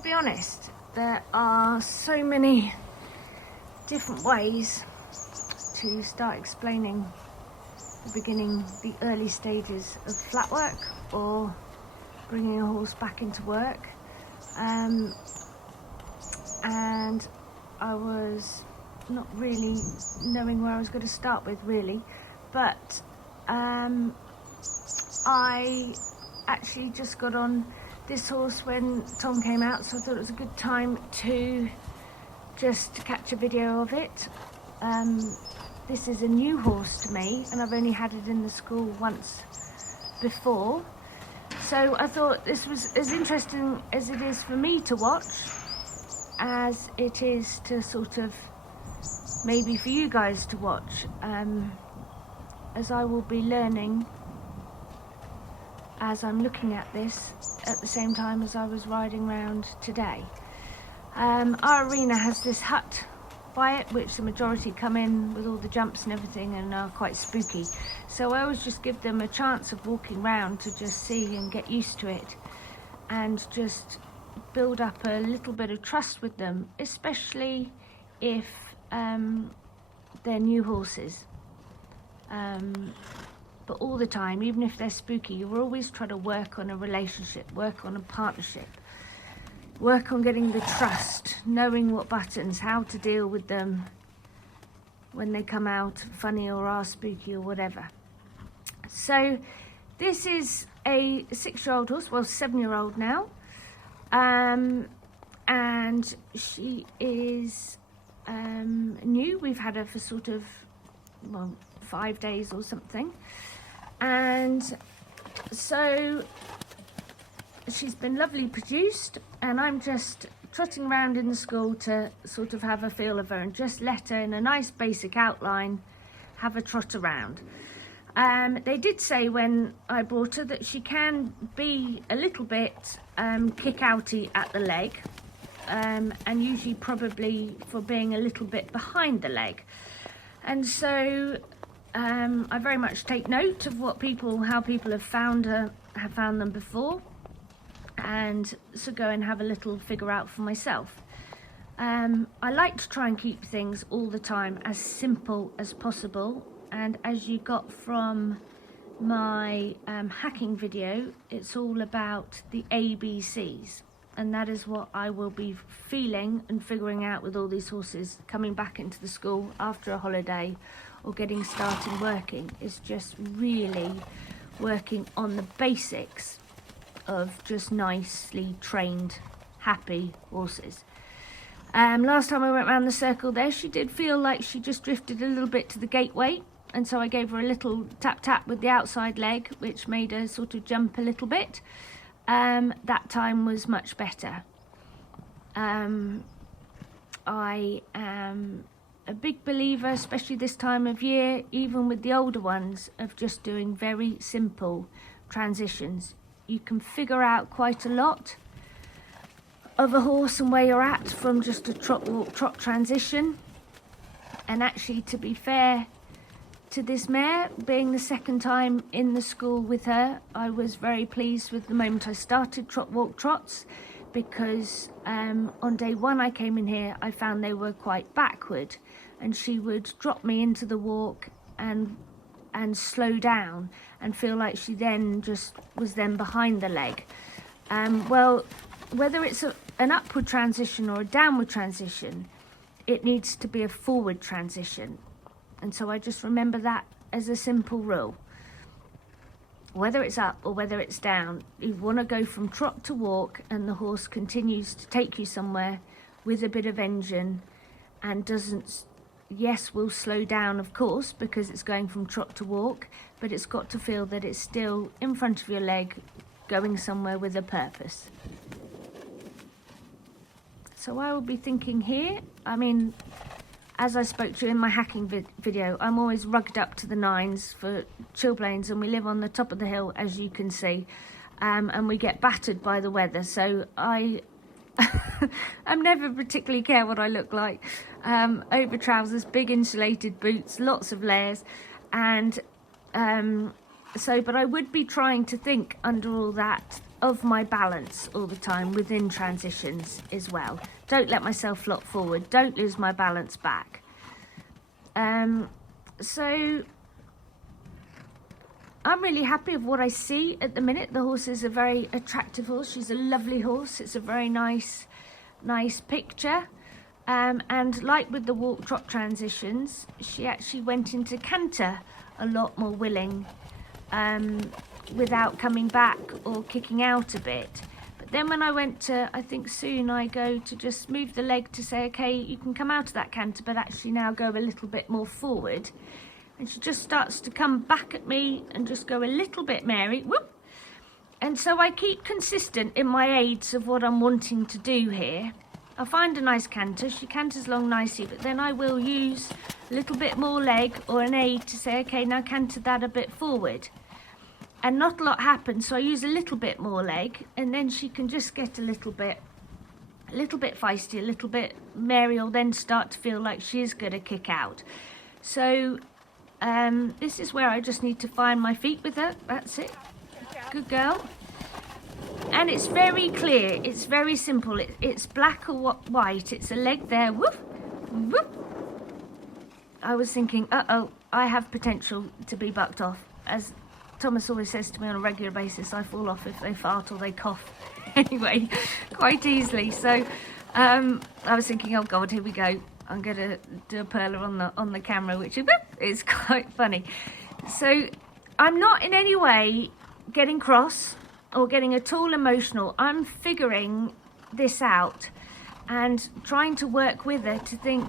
to be honest, there are so many different ways to start explaining the early stages of flat work or bringing a horse back into work. And I was not really knowing where I was going to start with, really, but I actually just got on this horse when Tom came out, so I thought it was a good time to just catch a video of it. This is a new horse to me, and I've only had it in the school once before, so I thought this was as interesting as it is for me to watch as it is to sort of maybe for you guys to watch, as I will be learning as I'm looking at this at the same time as I was riding around today. Our arena has this hut by it, which the majority come in with all the jumps and everything and are quite spooky. So I always just give them a chance of walking round to just see and get used to it and just build up a little bit of trust with them, especially if they're new horses. But all the time, even if they're spooky, you're always trying to work on a relationship, work on a partnership, work on getting the trust, knowing what buttons, how to deal with them when they come out funny or are spooky or whatever. So this is a 6-year-old horse, well, 7-year-old now, and she is new. We've had her for sort of, well, 5 days or something, and so she's been lovely produced, and I'm just trotting around in the school to sort of have a feel of her and just let her, in a nice basic outline, have a trot around. They did say when I brought her that she can be a little bit kick-outy at the leg, and usually probably for being a little bit behind the leg. And so I very much take note of how people have found them before, and so go and have a little figure out for myself. I like to try and keep things all the time as simple as possible, and as you got from my hacking video, it's all about the ABCs, and that is what I will be feeling and figuring out with all these horses coming back into the school after a holiday or getting started working, is just really working on the basics of just nicely trained, happy horses. Last time I went around the circle there, she did feel like she just drifted a little bit to the gateway, and so I gave her a little tap with the outside leg, which made her sort of jump a little bit. That time was much better. I am a big believer, especially this time of year, even with the older ones, of just doing very simple transitions. You can figure out quite a lot of a horse and where you're at from just a trot walk trot transition. And actually, to be fair to this mare, being the second time in the school with her, I was very pleased with the moment I started trot walk trots, because on day one I came in here, I found they were quite backward, and she would drop me into the walk and slow down and feel like she then just was then behind the leg. Well, whether it's an upward transition or a downward transition, it needs to be a forward transition. And so I just remember that as a simple rule. Whether it's up or whether it's down, you want to go from trot to walk, and the horse continues to take you somewhere with a bit of engine and doesn't, yes, will slow down, of course, because it's going from trot to walk, but it's got to feel that it's still in front of your leg, going somewhere with a purpose. So I will be thinking here, I mean, as I spoke to you in my hacking video, I'm always rugged up to the nines for chilblains, and we live on the top of the hill, as you can see, and we get battered by the weather. So I never particularly care what I look like. Over trousers, big insulated boots, lots of layers, and but I would be trying to think under all that of my balance all the time within transitions as well. Don't let myself flop forward. Don't lose my balance back. So I'm really happy with what I see at the minute. The horse is a very attractive horse. She's a lovely horse. It's a very nice picture. And like with the walk trot transitions, she actually went into canter a lot more willing, without coming back or kicking out a bit. But then when I went to, I think soon I go to just move the leg to say, okay, you can come out of that canter, but actually now go a little bit more forward. And she just starts to come back at me and just go a little bit Mary, whoop. And so I keep consistent in my aids of what I'm wanting to do here. I find a nice canter, she canters along nicely, but then I will use a little bit more leg or an aid to say, okay, now canter that a bit forward. And not a lot happens, so I use a little bit more leg, and then she can just get a little bit feisty, a little bit Mary will then start to feel like she is going to kick out. So this is where I just need to find my feet with her. That's it. Good girl. And it's very clear, it's very simple. It's black or white. It's a leg there. Woof, woof. I was thinking, uh-oh, I have potential to be bucked off. As Thomas always says to me on a regular basis, I fall off if they fart or they cough. Anyway, quite easily. So I was thinking, oh God, here we go. I'm going to do a perler on the camera, which is quite funny. So I'm not in any way getting cross or getting at all emotional. I'm figuring this out and trying to work with her to think,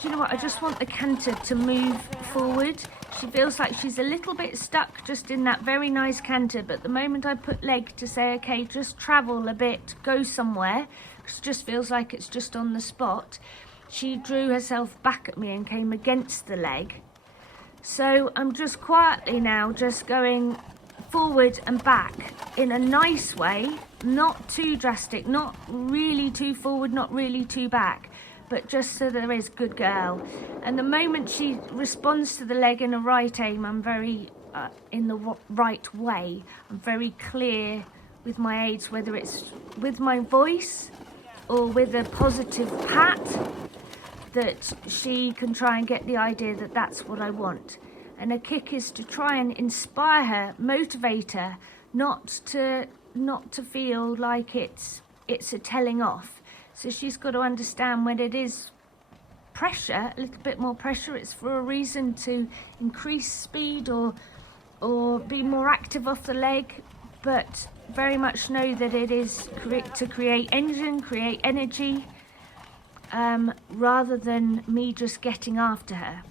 do you know what, I just want the canter to move forward. She feels like she's a little bit stuck just in that very nice canter, but the moment I put leg to say, okay, just travel a bit, go somewhere, because it just feels like it's just on the spot, she drew herself back at me and came against the leg. So I'm just quietly now just going forward and back in a nice way, not too drastic, not really too forward, not really too back, but just so there is good girl. And the moment she responds to the leg in a right aim, I'm very in the right way. I'm very clear with my aids, whether it's with my voice or with a positive pat, that she can try and get the idea that that's what I want. And a kick is to try and inspire her, motivate her, not to feel like it's a telling off. So she's got to understand when it is pressure, a little bit more pressure, it's for a reason to increase speed or be more active off the leg, but very much know that it is to create engine, create energy, rather than me just getting after her.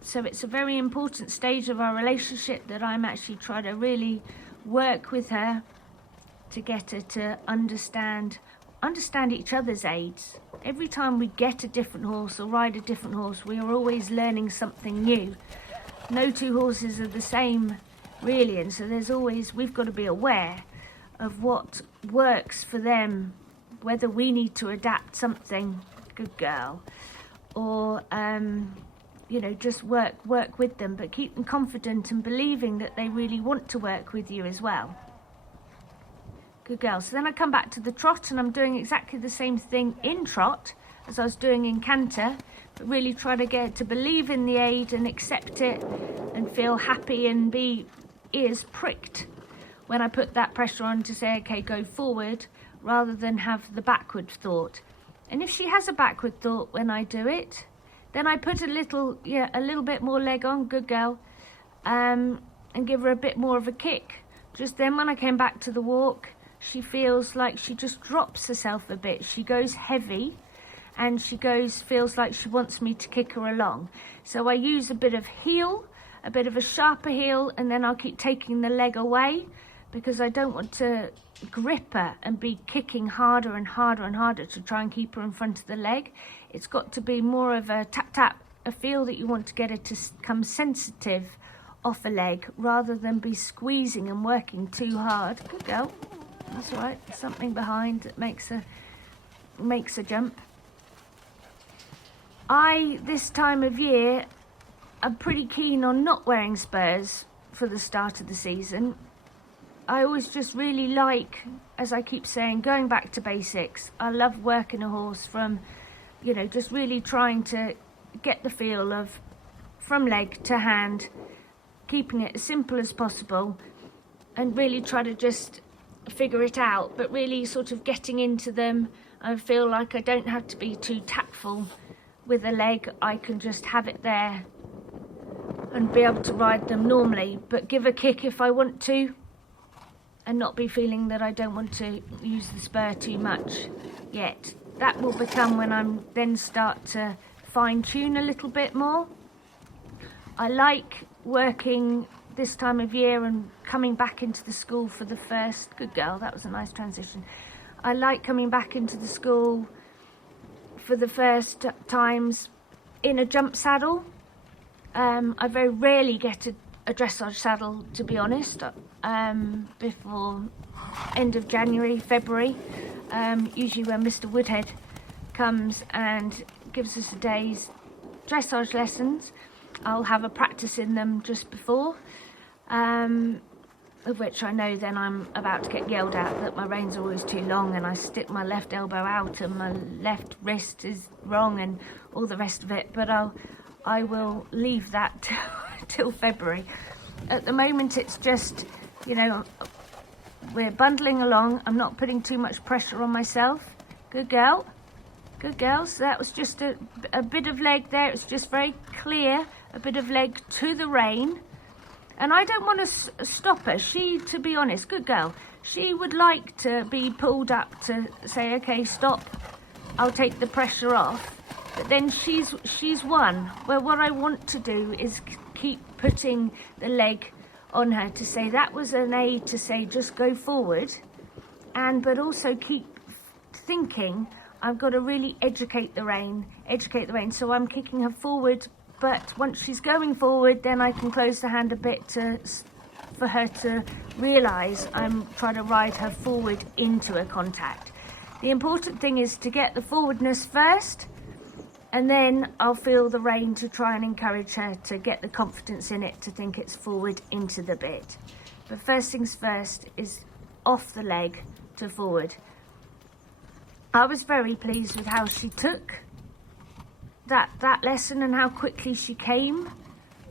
So it's a very important stage of our relationship that I'm actually trying to really work with her to get her to understand each other's aids. Every time we get a different horse or ride a different horse, we are always learning something new. No two horses are the same, really, and so we've got to be aware of what works for them, whether we need to adapt something, good girl, or just work with them, but keep them confident and believing that they really want to work with you as well. Good girl. So then I come back to the trot and I'm doing exactly the same thing in trot as I was doing in canter, but really try to get to believe in the aid and accept it and feel happy and be ears pricked when I put that pressure on to say, okay, go forward, rather than have the backward thought. And if she has a backward thought when I do it, then I put a little bit more leg on, good girl, and give her a bit more of a kick. Just then when I came back to the walk, she feels like she just drops herself a bit. She goes heavy and feels like she wants me to kick her along. So I use a bit of heel, a bit of a sharper heel, and then I'll keep taking the leg away because I don't want to grip her and be kicking harder and harder and harder to try and keep her in front of the leg. It's got to be more of a tap tap, a feel that you want to get her to come sensitive off a leg rather than be squeezing and working too hard. Good girl. That's right. Something behind that makes a jump. This time of year, I'm pretty keen on not wearing spurs for the start of the season. I always just really like, as I keep saying, going back to basics. I love working a horse from, you know, just really trying to get the feel of from leg to hand, keeping it as simple as possible, and really try to just figure it out, but really sort of getting into them. I feel like I don't have to be too tactful with a leg. I can just have it there and be able to ride them normally, but give a kick if I want to, and not be feeling that I don't want to use the spur too much yet. That will become when I'm then start to fine tune a little bit more. I like working this time of year and coming back into the school for the first, good girl, that was a nice transition. I like coming back into the school for the first times in a jump saddle. I very rarely get a dressage saddle, to be honest, before end of January, February, usually when Mr. Woodhead comes and gives us a day's dressage lessons. I'll have a practice in them just before, of which I know then I'm about to get yelled at that my reins are always too long and I stick my left elbow out and my left wrist is wrong and all the rest of it, but I will leave that till February. At the moment it's just, you know, we're bundling along. I'm not putting too much pressure on myself. Good girl. Good girl. So that was just a bit of leg there. It's just very clear, a bit of leg to the rein. And I don't want to stop her. She, to be honest, good girl, she would like to be pulled up to say, okay, stop, I'll take the pressure off. But then she's won. Well, what I want to do is keep putting the leg on her to say that was an aid to say just go forward, but also keep thinking I've got to really educate the rein. So I'm kicking her forward, but once she's going forward, then I can close the hand a bit for her to realise I'm trying to ride her forward into a contact. The important thing is to get the forwardness first, and then I'll feel the rein to try and encourage her to get the confidence in it to think it's forward into the bit. But first things first is off the leg to forward. I was very pleased with how she took that lesson and how quickly she came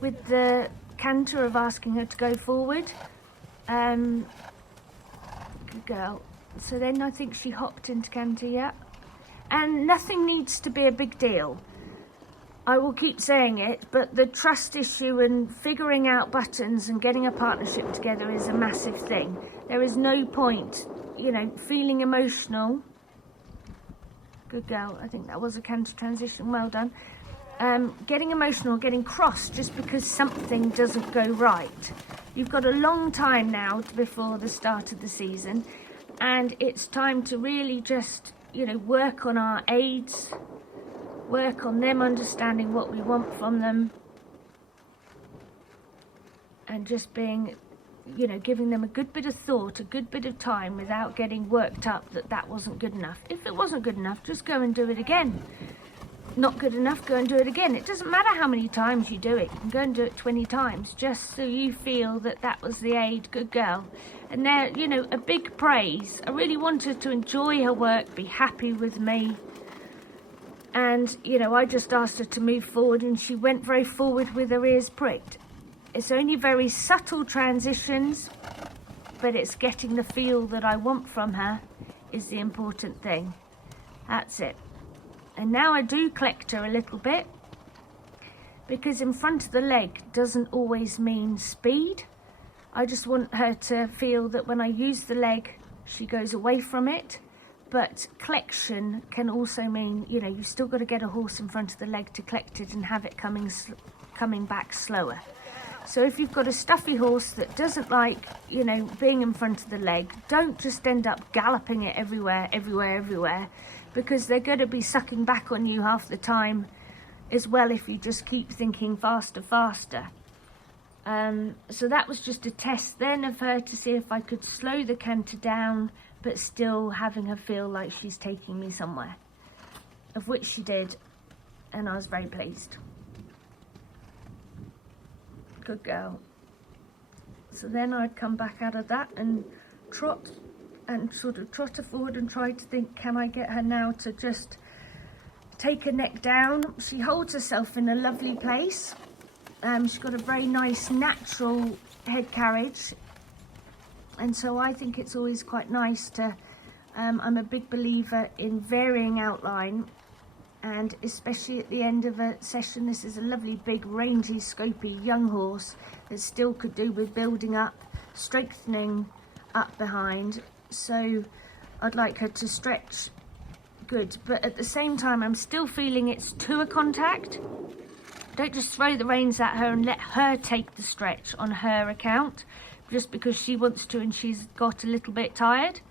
with the canter of asking her to go forward. Good girl. So then I think she hopped into canter, yeah. And nothing needs to be a big deal. I will keep saying it, but the trust issue and figuring out buttons and getting a partnership together is a massive thing. There is no point, you know, feeling emotional. Good girl, I think that was a canter transition, well done. Getting emotional, getting cross just because something doesn't go right. You've got a long time now before the start of the season, and it's time to really just, you know, work on our aids, work on them understanding what we want from them, and just being, you know, giving them a good bit of thought, a good bit of time without getting worked up that wasn't good enough. If it wasn't good enough, just go and do it again. Not good enough, go and do it again. It doesn't matter how many times you do it. You can go and do it 20 times just so you feel that was the aid. Good girl. And there, you know, a big praise. I really wanted to enjoy her work, be happy with me. And, you know, I just asked her to move forward and she went very forward with her ears pricked. It's only very subtle transitions, but it's getting the feel that I want from her is the important thing. That's it. And now I do collect her a little bit, because in front of the leg doesn't always mean speed. I just want her to feel that when I use the leg, she goes away from it. But collection can also mean, you know, you've still got to get a horse in front of the leg to collect it and have it coming back slower. So if you've got a stuffy horse that doesn't like, you know, being in front of the leg, don't just end up galloping it everywhere, because they're going to be sucking back on you half the time as well if you just keep thinking faster. So that was just a test then of her to see if I could slow the canter down, but still having her feel like she's taking me somewhere, of which she did, and I was very pleased. Good girl. So then I'd come back out of that and trot and sort of trot her forward and try to think, can I get her now to just take her neck down? She holds herself in a lovely place. She's got a very nice natural head carriage, and so I think it's always quite nice to, I'm a big believer in varying outline, and especially at the end of a session. This is a lovely big rangy scopy young horse that still could do with building up, strengthening up behind, so I'd like her to stretch good, but at the same time I'm still feeling it's to a contact. Don't just throw the reins at her and let her take the stretch on her account just because she wants to and she's got a little bit tired.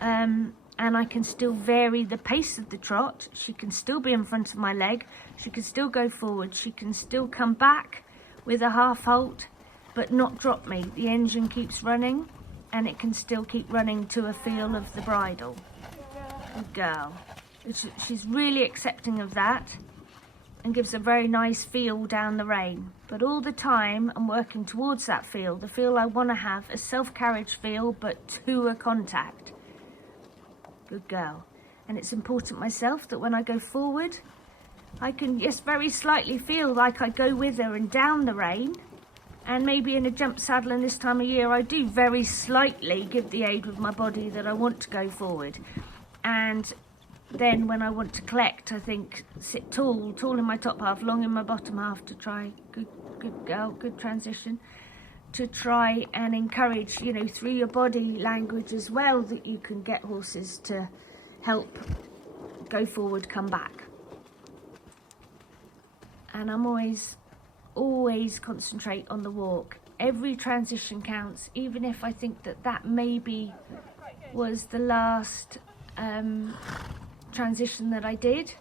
And I can still vary the pace of the trot. She can still be in front of my leg. She can still go forward. She can still come back with a half halt, but not drop me. The engine keeps running and it can still keep running to a feel of the bridle. Good girl. She's really accepting of that and gives a very nice feel down the rein. But all the time I'm working towards that feel, the feel I want to have, a self-carriage feel, but to a contact. Good girl. And it's important myself that when I go forward, I can just very slightly feel like I go with her and down the rein. And maybe in a jump saddle in this time of year, I do very slightly give the aid with my body that I want to go forward. And then when I want to collect, I think sit tall in my top half, long in my bottom half to try, good girl, good transition, to try and encourage, you know, through your body language as well, that you can get horses to help go forward, come back. And I'm always concentrate on the walk. Every transition counts, even if I think that maybe was the last transition that I did.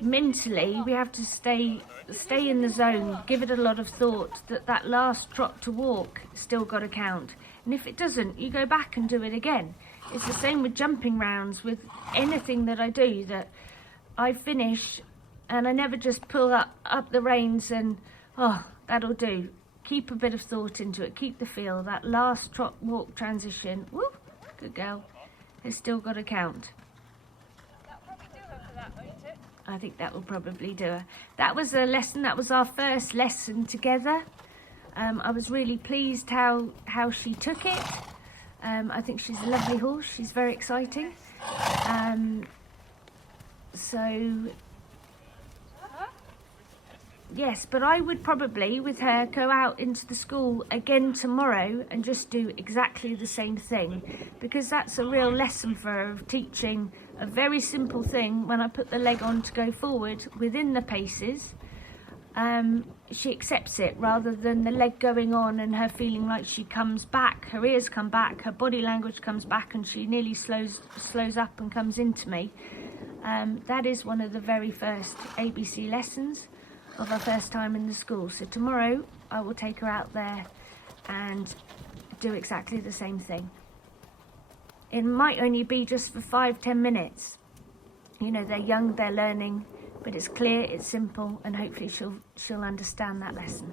Mentally, we have to stay in the zone, give it a lot of thought, that last trot to walk still got to count. And if it doesn't, you go back and do it again. It's the same with jumping rounds, with anything that I do, that I finish and I never just pull up the reins and, oh, that'll do. Keep a bit of thought into it, keep the feel. That last trot walk transition, whoop, good girl, has still got to count. I think that will probably do her. That was a lesson, that was our first lesson together. I was really pleased how she took it. I think she's a lovely horse, she's very exciting. So, yes, but I would probably, with her, go out into the school again tomorrow and just do exactly the same thing, because that's a real lesson for her of teaching a very simple thing. When I put the leg on to go forward within the paces, she accepts it, rather than the leg going on and her feeling like she comes back, her ears come back, her body language comes back, and she nearly slows up and comes into me. That is one of the very first ABC lessons of our first time in the school. So tomorrow I will take her out there and do exactly the same thing. It might only be just for 5-10 minutes. You know, they're young, they're learning, but it's clear, it's simple, and hopefully she'll understand that lesson.